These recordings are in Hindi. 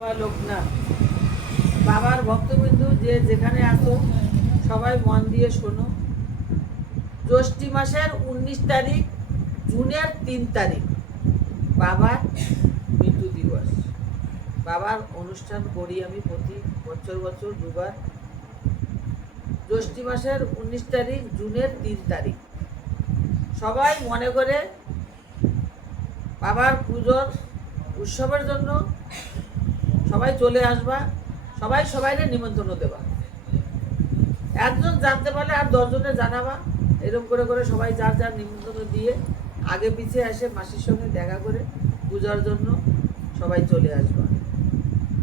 লোকনাথ বাবার ভক্তবিন্দু যে যেখানে আসো সবাই মন দিয়ে শোনো। জ্যৈষ্ঠী মাসের 19 তারিখ, জুনের 3 তারিখ বাবার মৃত্যু দিবস। বাবার অনুষ্ঠান করি আমি প্রতি বছর দুবার। জ্যৈষ্ঠী মাসের 19 তারিখ, জুনের 3 তারিখ সবাই মনে করে বাবার পুজোর উৎসবের জন্য সবাই চলে আসবা, সবাই সবাইকে নিমন্ত্রণ দেবা। একজন জানতে পারলে আর 10 জনে জানাবা। এরকম করে করে সবাই যার যার নিমন্ত্রণ দিয়ে আগে পিছিয়ে এসে মাসির সঙ্গে দেখা করে পূজার জন্য সবাই চলে আসবা।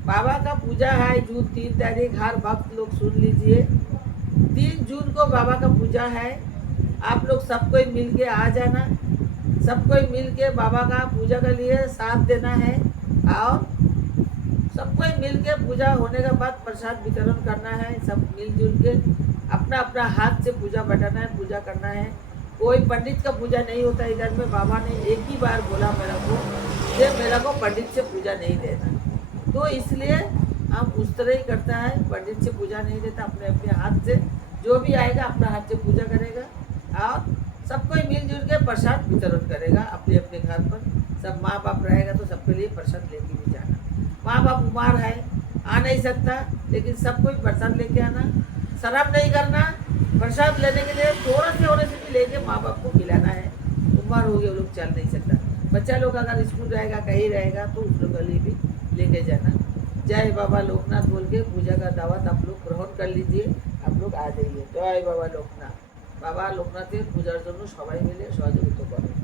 बाबा का पूजा है जून 3 तारीख, हर भक्त लोग सुन लीजिए। 3 जून को बाबा का पूजा है। आप लोग सब कोई मिल के आ जाना, सब कोई मिल के बाबा का पूजा के लिए साथ देना है। और सब कोई मिल के पूजा होने के बाद प्रसाद वितरण करना है। सब मिलजुल के अपना अपना हाथ से पूजा बैठाना है, पूजा करना है। कोई पंडित का पूजा नहीं होता इधर में। बाबा ने एक ही बार बोला मेरा को पंडित से पूजा नहीं देना, तो इसलिए हम उस तरह ही करता है। पंडित से पूजा नहीं देता, अपने अपने हाथ से जो भी आएगा अपना हाथ से पूजा करेगा और सब कोई मिलजुल के प्रसाद वितरण करेगा अपने अपने घर पर। सब माँ बाप रहेगा तो सबके लिए प्रसाद लेके भी जाना। माँ बाप बीमार है, आ नहीं सकता, लेकिन सब कोई प्रसाद लेके आना। शराब नहीं करना, प्रसाद लेने के लिए थोड़ा से होने से भी लेके माँ बाप को खिलाना है। उम्र हो गई, वो लोग चल नहीं सकता। बच्चा लोग अगर स्कूल रहेगा कहीं रहेगा तो उस लोग के लिए भी लेके जाना। जय बाबा लोकनाथ बोल के पूजा का दावत आप लोग ग्रहण कर लीजिए। आप लोग आ जाइए। जय बाबा लोकनाथ। बाबा लोकनाथের পূজার জন্য সবাই মিলে সহযোগিতা করেন।